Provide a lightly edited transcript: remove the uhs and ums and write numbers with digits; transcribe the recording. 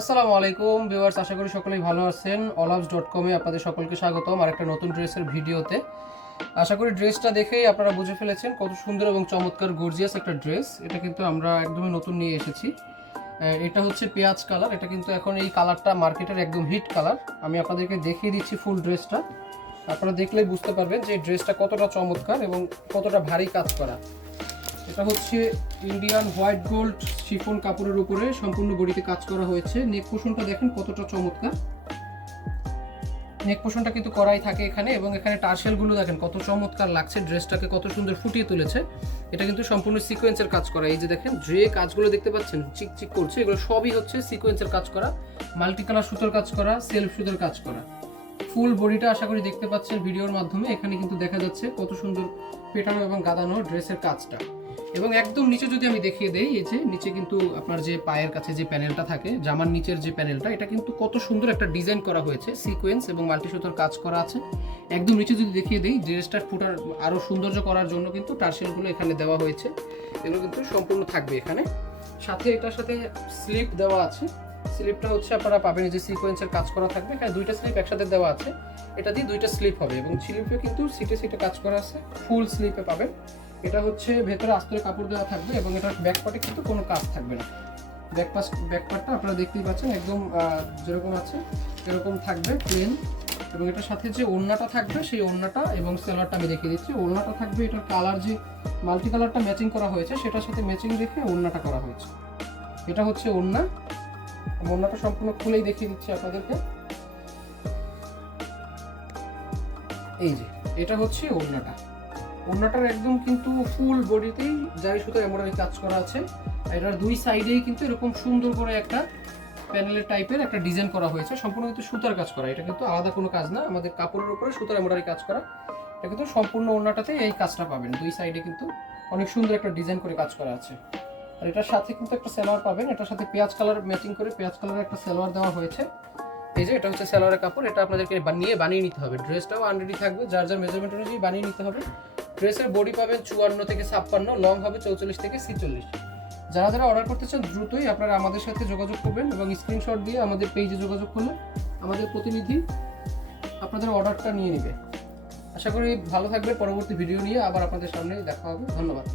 আসসালামু আলাইকুম ভিউয়ার্স, আশা করি সকলেই ভালো আছেন। অলআপস.com-এ আপনাদের সকলকে স্বাগতম আর একটা নতুন ড্রেসের ভিডিওতে। আশা করি ড্রেসটা দেখেই আপনারা বুঝে ফেলেছেন কত সুন্দর এবং চমৎকার গর্জিয়াস একটা ড্রেস। এটা কিন্তু আমরা একদমই নতুন নিয়ে এসেছি। এটা হচ্ছে পেঁয়াজ কালার। এটা কিন্তু এখন এই কালারটা মার্কেটের একদম হিট কালার। আমি আপনাদেরকে দেখিয়ে দিচ্ছি ফুল ড্রেসটা। আপনারা দেখলেই বুঝতে পারবেন যে এই ড্রেসটা কতটা চমৎকার এবং কতটা ভারী কাজ করা। এটা হচ্ছে ইন্ডিয়ান হোয়াইট গোল্ড শিফন কাপড়ের উপরে সম্পূর্ণ বডিতে কাজ করা হয়েছে। নেক পোর্শনটা দেখেন কতটা চমৎকার। নেক পোর্শনটা কিন্তু করাই থাকে এখানে, এবং এখানে টার্সেলগুলো দেখেন কত চমৎকার লাগছে, ড্রেসটাকে কত সুন্দর ফুটিয়ে তুলেছে। এটা কিন্তু সম্পূর্ণ সিকোয়েন্সের কাজ করা। এই যে দেখেন যে কাজগুলো দেখতে পাচ্ছেন চিকচিক করছে, এগুলো সবই হচ্ছে সিকোয়েন্সের কাজ করা, মাল্টি কালার সুতোর কাজ করা, সেলফ সুতোর কাজ করা। ফুল বডিটা আশা করি দেখতে পাচ্ছেন ভিডিওর মাধ্যমে। এখানে কিন্তু দেখা যাচ্ছে কত সুন্দর পেটানো এবং গাদানো ড্রেসের কাজটা। এবং একদম নিচে যদি আমি দেখিয়ে দেই, এই যে নিচে কিন্তু আপনার যে পায়ের কাছে যে প্যানেলটা থাকে, জামার নিচের যে প্যানেলটা, এটা কিন্তু কত সুন্দর একটা ডিজাইন করা হয়েছে, সিকোয়েন্স এবং মাল্টি সুতোর কাজ করা আছে। একদম নিচে যদি দেখিয়ে দেই, ড্রেসটার ফুটার আরও সৌন্দর্য করার জন্য কিন্তু টার্সেলগুলো এখানে দেওয়া হয়েছে। এগুলো কিন্তু সম্পূর্ণ থাকবে এখানে। সাথে এটার সাথে স্লিপ দেওয়া আছে। স্লিপটা হচ্ছে আপনারা পাবেন যে সিকোয়েন্সের কাজ করা থাকবে। এখানে দুইটা স্লিপ একসাথে দেওয়া আছে, এটা দিয়ে দুইটা স্লিপ হবে, এবং স্লিপে কিন্তু সিটে সিটে কাজ করা আছে, ফুল স্লিপে পাবেন। এটা হচ্ছে ভেতরে আস্তরে কাপড় দেওয়া থাকবে, এবং এটার ব্যাক পার্টে কিন্তু কোনো কাজ থাকবে না। ব্যাক পার্টটা আপনারা দেখতেই পাচ্ছেন একদম যেরকম আছে এরকম থাকবে প্লেন। এবং এটার সাথে যে ওড়নাটা থাকবে সেই ওড়নাটা এবং সেলারটা আমি দেখিয়ে দিচ্ছি। ওড়নাটা থাকবে, এটার কালার যে মাল্টি কালারটা ম্যাচিং করা হয়েছে সেটার সাথে ম্যাচিং রেখে ওড়নাটা করা হয়েছে। এটা হচ্ছে ওড়না। ওড়নাটা সম্পূর্ণ খুলেই দেখিয়ে দিচ্ছি আপনাদেরকে। এই যে এটা হচ্ছে ওড়নাটা। ওড়নাটার একদম কিন্তু ফুল বডিতেই জারি সুতো এমব্রয়ডারি কাজ করা আছে। এটার দুই সাইডেই কিন্তু এরকম সুন্দর করে একটা প্যানেলের টাইপের একটা ডিজাইন করা হয়েছে, সম্পূর্ণ কিন্তু সুতার কাজ করা। এটা কিন্তু আলাদা কোনো কাজ না, আমাদের কাপড়ের উপরে সুতার এমব্রয়ডারি কাজ করা। এটা কিন্তু সম্পূর্ণ ওড়নাটাতে এই কাজটা পাবেন। দুই সাইডে কিন্তু অনেক সুন্দর একটা ডিজাইন করে কাজ করা আছে। আর এটার সাথে কিন্তু একটা সালোয়ার পাবেন। এটার সাথে পেঁয়াজ কালার ম্যাচিং করে পেঁয়াজ কালারের একটা সালোয়ার দেওয়া হয়েছে। এই যে এটা হচ্ছে সালোয়ারের কাপড়। এটা আপনাদেরকে বানিয়ে নিতে হবে। ড্রেসটাও আনরেডি থাকবে, যার যার মেজারমেন্ট অনুযায়ী বানিয়ে নিতে হবে। ড্রেসের বডি পাবেন 54 থেকে 56, লং হবে 44 থেকে 46। যারা যারা অর্ডার করতে চান দ্রুতই আপনারা আমাদের সাথে যোগাযোগ করবেন, এবং স্ক্রিনশট দিয়ে আমাদের পেজে যোগাযোগ করলে আমাদের প্রতিনিধি আপনাদের অর্ডারটা নিয়ে নেবে। আশা করি ভালো থাকবে। পরবর্তী ভিডিও নিয়ে আবার আপনাদের সামনে দেখা হবে। ধন্যবাদ।